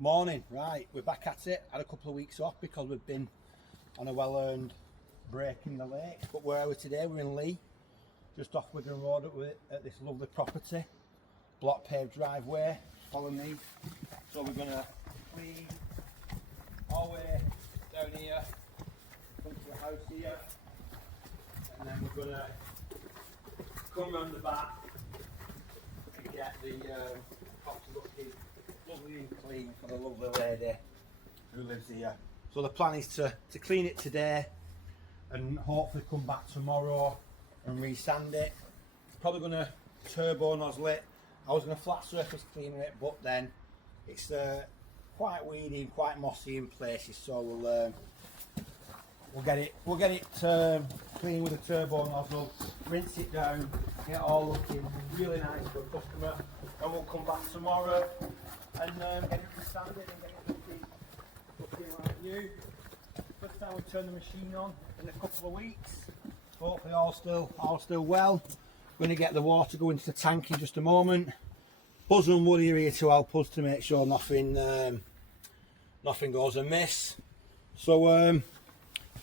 Morning, right, we're back at it. Had a couple of weeks off because we've been on a well-earned break in the lake. But where are we today? We're in Leigh, just off Wigan Road at this lovely property. Block paved driveway, follow me. So we're going to clean our way down here, come to the house here, and then we're going to come round the back and get the property looking lovely and clean for the lovely lady who lives here. So the plan is to clean it today and hopefully come back tomorrow and resand it. Probably going to turbo nozzle it. I was going to flat surface cleaner it, but then it's quite weedy and quite mossy in places, so we'll get it clean with a turbo nozzle, rinse it down, get it all looking really nice for a customer, and we'll come back tomorrow and get it resanded and get it looking like new. First time we turn the machine on in a couple of weeks. Hopefully all still well. Going to get the water going into the tank in just a moment. Buzz and Woody are here to help us to make sure nothing goes amiss. So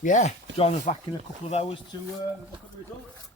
yeah, join us back in a couple of hours to look at the results.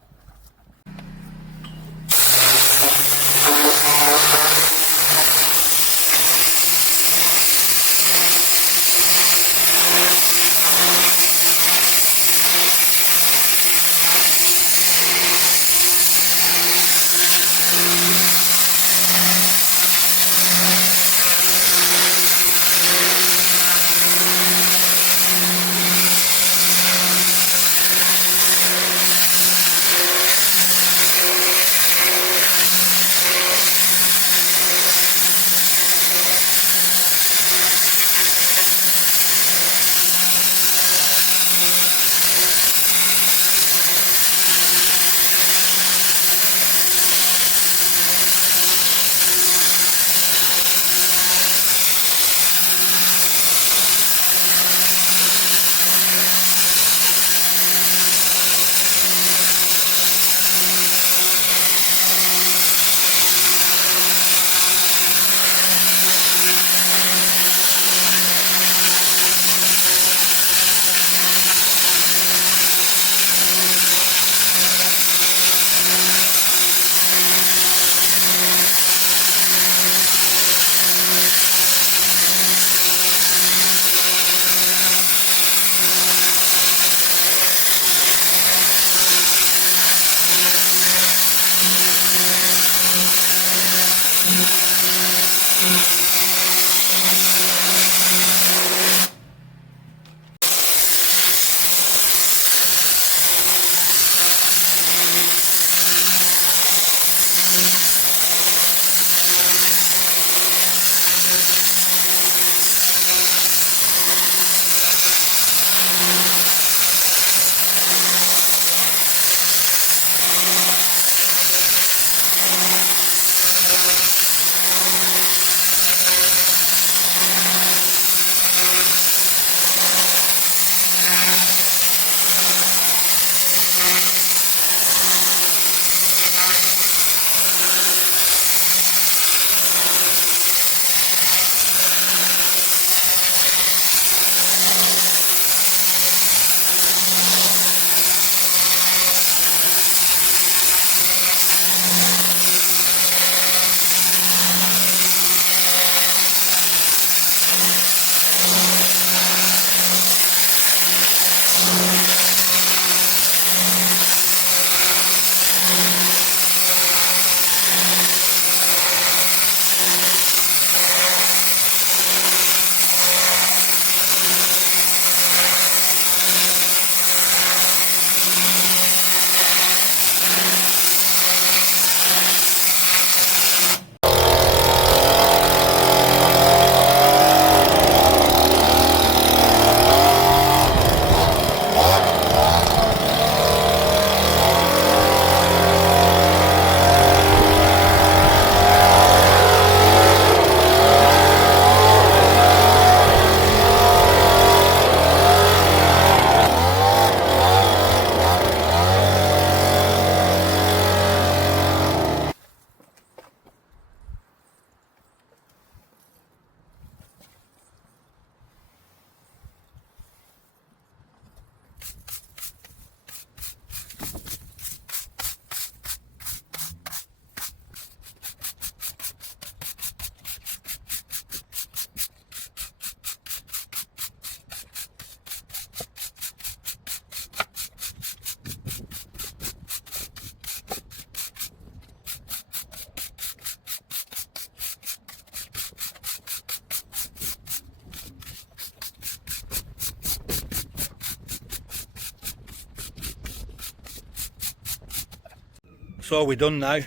That's all we've done now.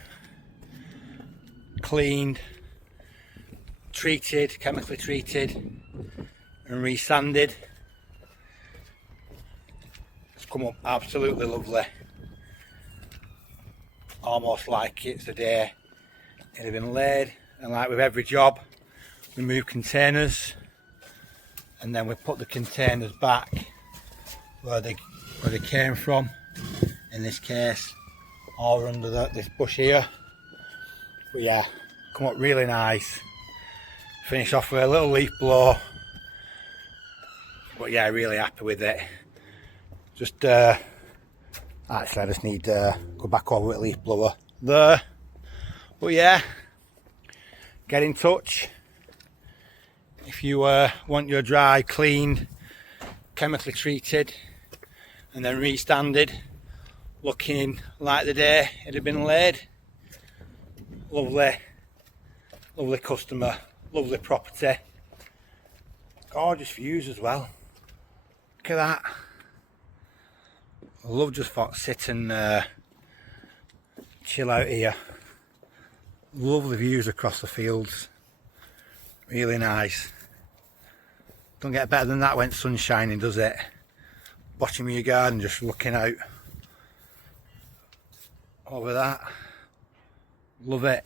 Cleaned, treated, chemically treated and resanded. It's come up absolutely lovely. Almost like it's the day it had been laid. And like with every job, we move containers and then we put the containers back where they came from. In this case, all under this bush here. But yeah, come up really nice. Finish off with a little leaf blower. But yeah, really happy with it. Just actually I just need to go back over with a leaf blower there. But yeah, get in touch if you want your dry cleaned, chemically treated and then restanded, looking like the day it had been laid. Lovely customer, lovely property, gorgeous views as well. Look at that. I love just for sit and chill out here. Lovely views across the fields, really nice. Don't get better than that when sun's shining, does it? Bottom of your garden, just looking out over that. Love it.